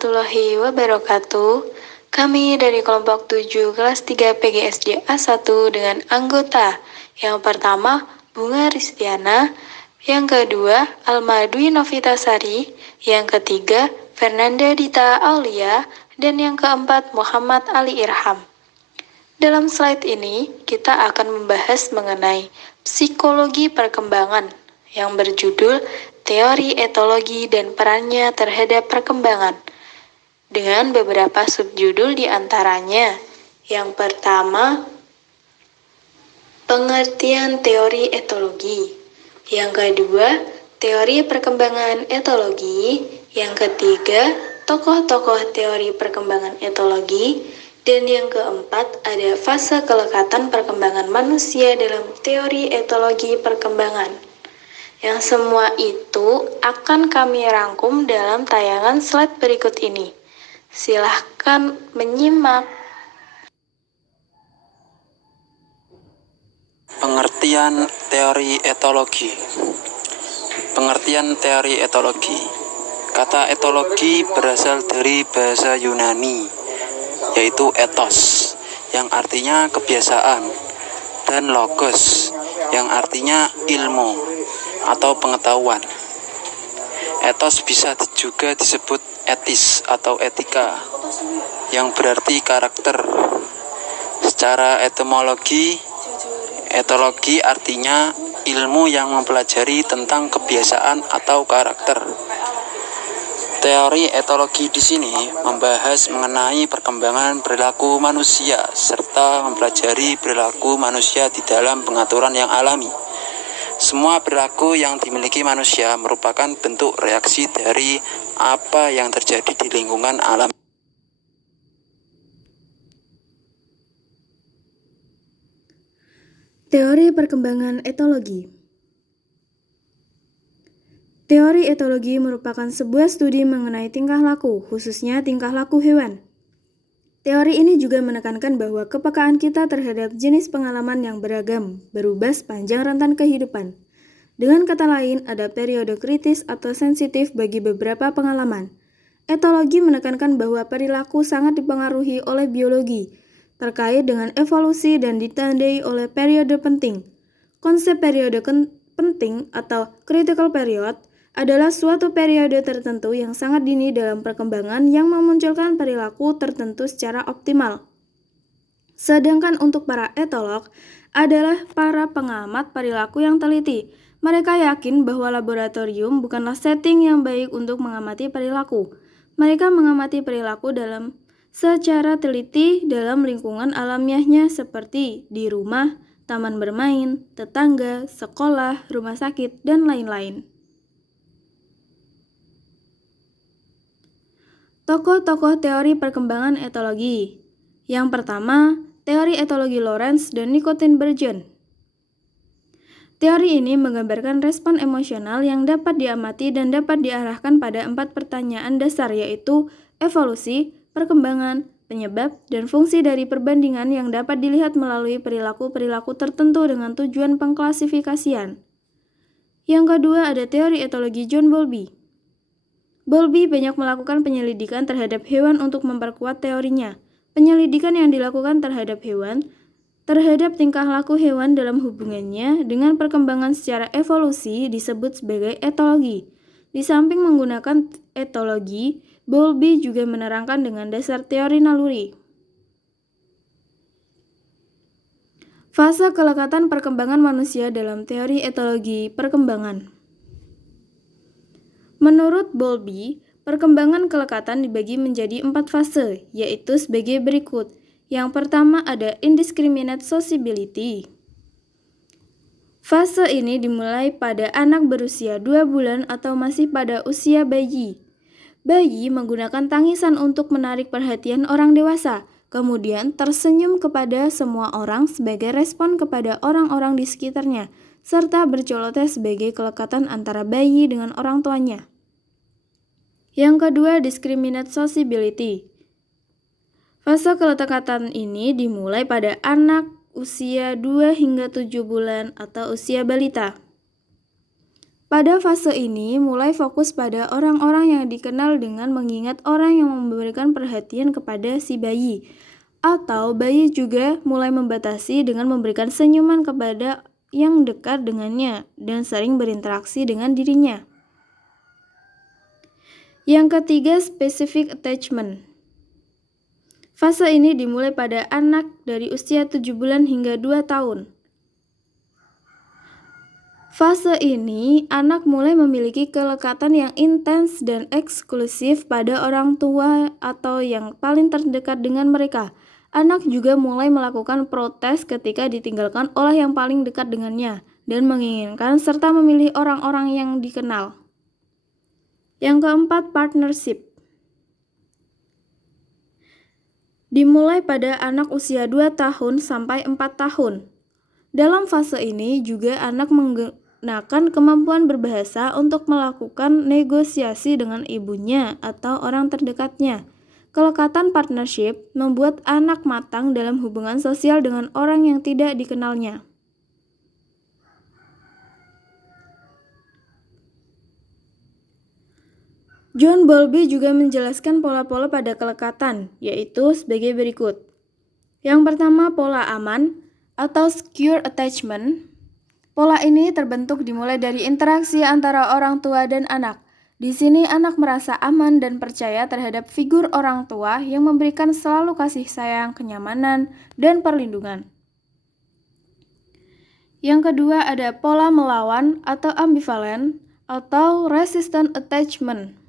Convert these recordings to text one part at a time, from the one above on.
Warahmatullahi wabarakatuh. Kami dari kelompok 7 kelas 3 PGSD A1 dengan anggota yang pertama Bunga Ristiana, yang kedua Alma Dwi Novitasari, yang ketiga Fernanda Dita Aulia, dan yang keempat Muhammad Ali Irham. Dalam slide ini kita akan membahas mengenai psikologi perkembangan yang berjudul Teori Etologi dan Perannya Terhadap Perkembangan, dengan beberapa subjudul di antaranya. Yang pertama, pengertian teori etologi. Yang kedua, teori perkembangan etologi. Yang ketiga, tokoh-tokoh teori perkembangan etologi. Dan yang keempat, ada fase kelekatan perkembangan manusia dalam teori etologi perkembangan. Yang semua itu akan kami rangkum dalam tayangan slide berikut ini. Silahkan menyimak. Pengertian teori etologi. Pengertian teori etologi. Kata etologi berasal dari bahasa Yunani, yaitu ethos, yang artinya kebiasaan, dan logos, yang artinya ilmu atau pengetahuan. Ethos bisa juga disebut etis atau etika, yang berarti karakter. Secara etimologi, etologi artinya ilmu yang mempelajari tentang kebiasaan atau karakter. Teori etologi di sini membahas mengenai perkembangan perilaku manusia serta mempelajari perilaku manusia di dalam pengaturan yang alami. Semua perilaku yang dimiliki manusia merupakan bentuk reaksi dari apa yang terjadi di lingkungan alam. Teori perkembangan etologi. Teori etologi merupakan sebuah studi mengenai tingkah laku, khususnya tingkah laku hewan. Teori ini juga menekankan bahwa kepekaan kita terhadap jenis pengalaman yang beragam berubah sepanjang rentan kehidupan. Dengan kata lain, ada periode kritis atau sensitif bagi beberapa pengalaman. Etologi menekankan bahwa perilaku sangat dipengaruhi oleh biologi, terkait dengan evolusi dan ditandai oleh periode penting. Konsep periode penting atau critical period adalah suatu periode tertentu yang sangat dini dalam perkembangan yang memunculkan perilaku tertentu secara optimal. Sedangkan untuk para etolog adalah para pengamat perilaku yang teliti. Mereka yakin bahwa laboratorium bukanlah setting yang baik untuk mengamati perilaku. Mereka mengamati perilaku secara teliti dalam lingkungan alamiahnya seperti di rumah, taman bermain, tetangga, sekolah, rumah sakit, dan lain-lain. Tokoh-tokoh teori perkembangan etologi. Yang pertama, teori etologi Lawrence dan Nicotin Bergen. Teori ini menggambarkan respon emosional yang dapat diamati dan dapat diarahkan pada 4 pertanyaan dasar, yaitu evolusi, perkembangan, penyebab, dan fungsi dari perbandingan yang dapat dilihat melalui perilaku-perilaku tertentu dengan tujuan pengklasifikasian. Yang kedua ada teori etologi John Bowlby. Bowlby banyak melakukan penyelidikan terhadap hewan untuk memperkuat teorinya. Penyelidikan yang dilakukan terhadap tingkah laku hewan dalam hubungannya dengan perkembangan secara evolusi disebut sebagai etologi. Di samping menggunakan etologi, Bowlby juga menerangkan dengan dasar teori naluri. Fase kelekatan perkembangan manusia dalam teori etologi perkembangan. Menurut Bowlby, perkembangan kelekatan dibagi menjadi 4 fase, yaitu sebagai berikut. Yang pertama ada indiscriminate sociability. Fase ini dimulai pada anak berusia 2 bulan atau masih pada usia bayi. Bayi menggunakan tangisan untuk menarik perhatian orang dewasa, kemudian tersenyum kepada semua orang sebagai respon kepada orang-orang di sekitarnya, serta berceloteh sebagai kelekatan antara bayi dengan orang tuanya. Yang kedua, discriminate sociability. Fase kelekatan ini dimulai pada anak usia 2 hingga 7 bulan atau usia balita. Pada fase ini, mulai fokus pada orang-orang yang dikenal dengan mengingat orang yang memberikan perhatian kepada si bayi. Atau bayi juga mulai membatasi dengan memberikan senyuman kepada yang dekat dengannya dan sering berinteraksi dengan dirinya. Yang ketiga, specific attachment. Fase ini dimulai pada anak dari usia 7 bulan hingga 2 tahun. Fase ini, anak mulai memiliki kelekatan yang intens dan eksklusif pada orang tua atau yang paling terdekat dengan mereka. Anak juga mulai melakukan protes ketika ditinggalkan oleh yang paling dekat dengannya dan menginginkan serta memilih orang-orang yang dikenal. Yang keempat, partnership. Dimulai pada anak usia 2 tahun sampai 4 tahun. Dalam fase ini juga anak menggunakan kemampuan berbahasa untuk melakukan negosiasi dengan ibunya atau orang terdekatnya. Kelekatan partnership membuat anak matang dalam hubungan sosial dengan orang yang tidak dikenalnya. John Bowlby juga menjelaskan pola-pola pada kelekatan, yaitu sebagai berikut. Yang pertama, pola aman atau secure attachment. Pola ini terbentuk dimulai dari interaksi antara orang tua dan anak. Di sini anak merasa aman dan percaya terhadap figur orang tua yang memberikan selalu kasih sayang, kenyamanan, dan perlindungan. Yang kedua ada pola melawan atau ambivalent atau resistant attachment.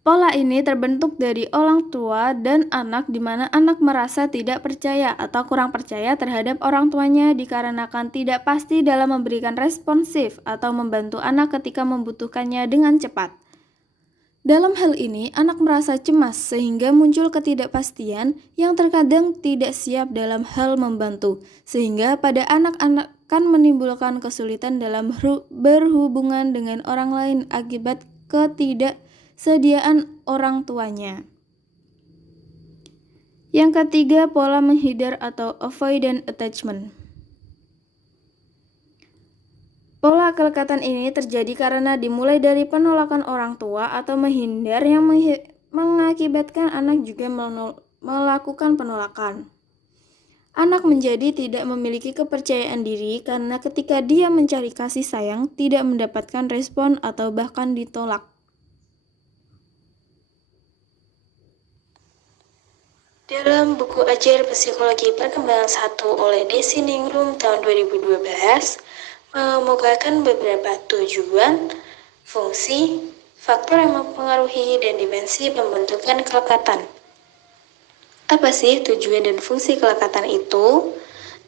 Pola ini terbentuk dari orang tua dan anak di mana anak merasa tidak percaya atau kurang percaya terhadap orang tuanya dikarenakan tidak pasti dalam memberikan responsif atau membantu anak ketika membutuhkannya dengan cepat. Dalam hal ini, anak merasa cemas sehingga muncul ketidakpastian yang terkadang tidak siap dalam hal membantu, sehingga pada anak-anak akan menimbulkan kesulitan dalam berhubungan dengan orang lain akibat ketidaksediaan orang tuanya. Yang ketiga, pola menghindar atau avoidant attachment. Pola kelekatan ini terjadi karena dimulai dari penolakan orang tua atau menghindar yang mengakibatkan anak juga melakukan penolakan. Anak menjadi tidak memiliki kepercayaan diri karena ketika dia mencari kasih sayang tidak mendapatkan respon atau bahkan ditolak. Dalam buku Ajar Psikologi Perkembangan 1 oleh Desi Ningrum tahun 2012, mengemukakan beberapa tujuan, fungsi, faktor yang mempengaruhi, dan dimensi pembentukan kelekatan. Apa sih tujuan dan fungsi kelekatan itu?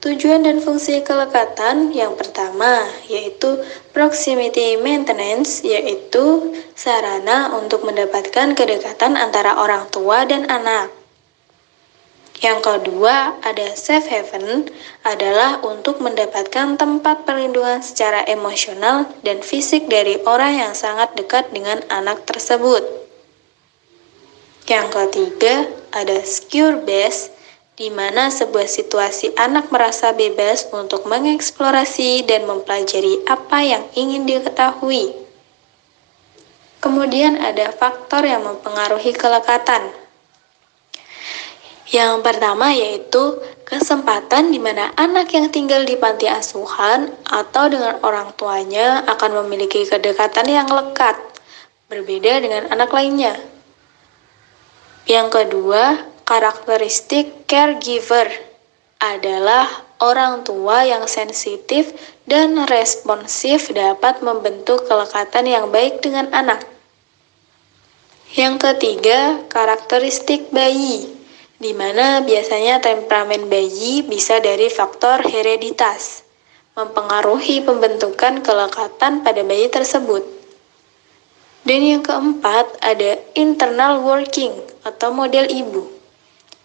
Tujuan dan fungsi kelekatan yang pertama yaitu proximity maintenance, yaitu sarana untuk mendapatkan kedekatan antara orang tua dan anak. Yang kedua, ada safe haven, adalah untuk mendapatkan tempat perlindungan secara emosional dan fisik dari orang yang sangat dekat dengan anak tersebut. Yang ketiga, ada secure base, di mana sebuah situasi anak merasa bebas untuk mengeksplorasi dan mempelajari apa yang ingin diketahui. Kemudian ada faktor yang mempengaruhi kelekatan. Yang pertama yaitu kesempatan di mana anak yang tinggal di panti asuhan atau dengan orang tuanya akan memiliki kedekatan yang lekat, berbeda dengan anak lainnya. Yang kedua, karakteristik caregiver adalah orang tua yang sensitif dan responsif dapat membentuk kelekatan yang baik dengan anak. Yang ketiga, karakteristik bayi, di mana biasanya temperamen bayi bisa dari faktor hereditas, mempengaruhi pembentukan kelekatan pada bayi tersebut. Dan yang keempat, ada internal working atau model ibu.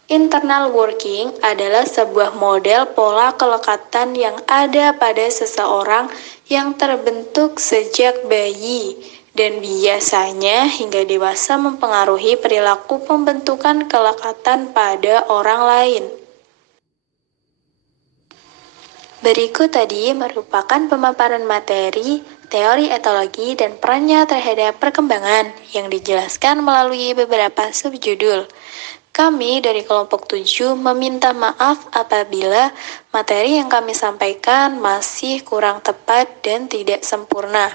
Internal working adalah sebuah model pola kelekatan yang ada pada seseorang yang terbentuk sejak bayi dan biasanya hingga dewasa mempengaruhi perilaku pembentukan kelekatan pada orang lain. Berikut tadi merupakan pemaparan materi, teori etologi, dan perannya terhadap perkembangan yang dijelaskan melalui beberapa subjudul. Kami dari kelompok 7 meminta maaf apabila materi yang kami sampaikan masih kurang tepat dan tidak sempurna.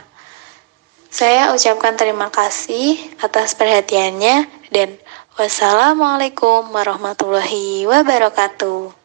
Saya ucapkan terima kasih atas perhatiannya dan wassalamualaikum warahmatullahi wabarakatuh.